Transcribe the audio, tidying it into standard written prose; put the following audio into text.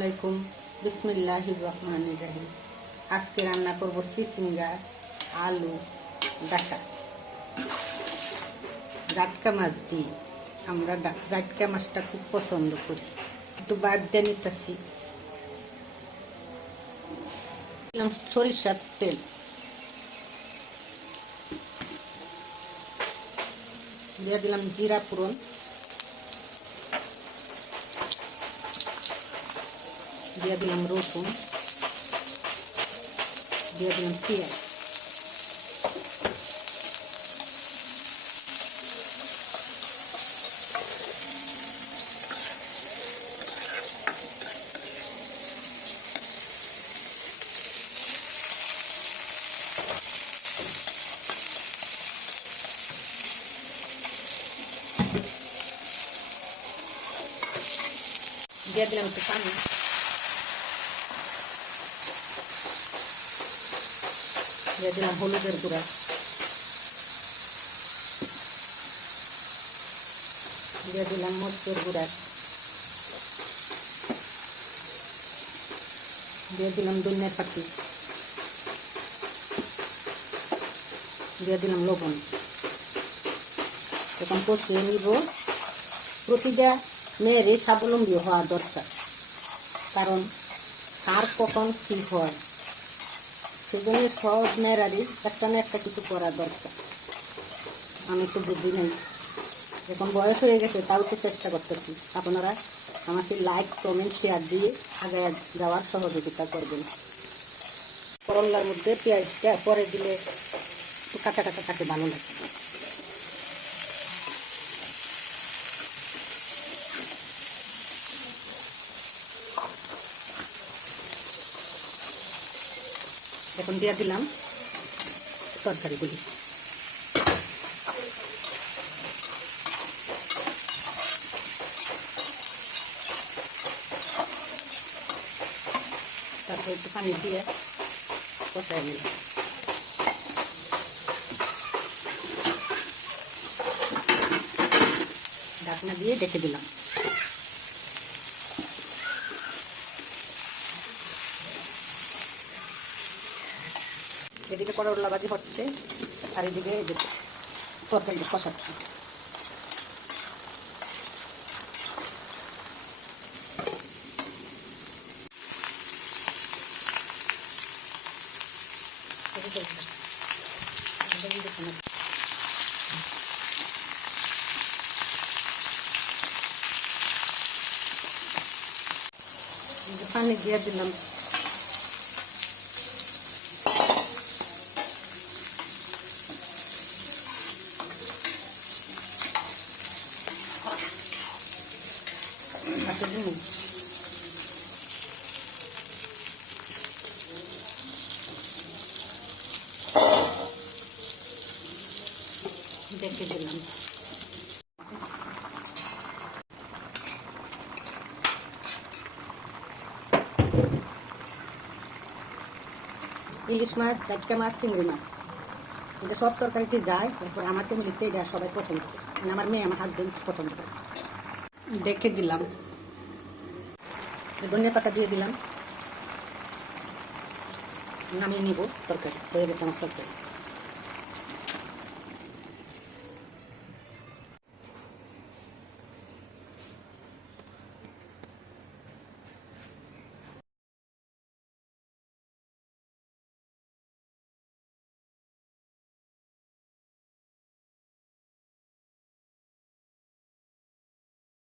আলাইকুম বিসমিল্লাহির রহমানির রহিম। আজকে রান্না করব চিচিঙ্গা, আলু, ডাটা, জাটকা মাছ দিয়ে। আমরা জাটকা মাছটা খুব পছন্দ করি। একটু বাদ দিয়ে নিতেছি। সরিষার তেল, দিয়ে দিলাম জিরা ফোড়ন, দিয়ে দিলাম রসুন, দিয়ে দিলাম পেঁয়াজ, দিয়ে দিলাম একটু পানি, দিয়ে দিলাম হলুদের গুঁড়া, দিয়ে দিলাম মরিচের গুঁড়া, দিয়ে দিলাম ধনিয়া পাতা, দিয়ে দিলাম লবণ। এখন কষিয়ে নিব। প্রতিটা মেয়েরই স্বাবলম্বী হওয়া দরকার, কারণ কার কখন কী হয় সেজন্য সব মেয়েরারই একটা না একটা কিছু করা দরকার। আমি তো বুদ্ধি নেই, এখন বয়স হয়ে গেছে, তাও তো চেষ্টা করতেছি। আপনারা আমাকে লাইক কমেন্ট শেয়ার দিয়ে আগে যাওয়ার সহযোগিতা করবেন। করলার মধ্যে পেঁয়াজটা পরে দিলে একটু কাঁচা কাঁচা থাকে, ভালো লাগে। এখন দিয়ে দিলাম তরকারিগুলি। তারপর একটু পানি দিয়ে কষাই নিলাম। ঢাকনা দিয়ে ডেকে দিলাম। এদিকে করলা ভাজি হচ্ছে, আর এদিকে তরকারি কষাচ্ছি। পানি দিয়ে দিলাম। দেখে দিলাম। ইলিশ মাছ, জাটকা মাছ, চিংড়ি মাছ, এটা সব তরকারিতে যায়। তারপরে আমার ফ্যামিলিতে এটা সবাই পছন্দ করে, আমার মেয়ে, আমার হাজবেন্ড পছন্দ করে। দেখে দিলাম। ধনিয়া পাতা দিয়ে দিলাম। নামিয়ে নিব। তরকারি হয়ে গেছে আমার তরকারি।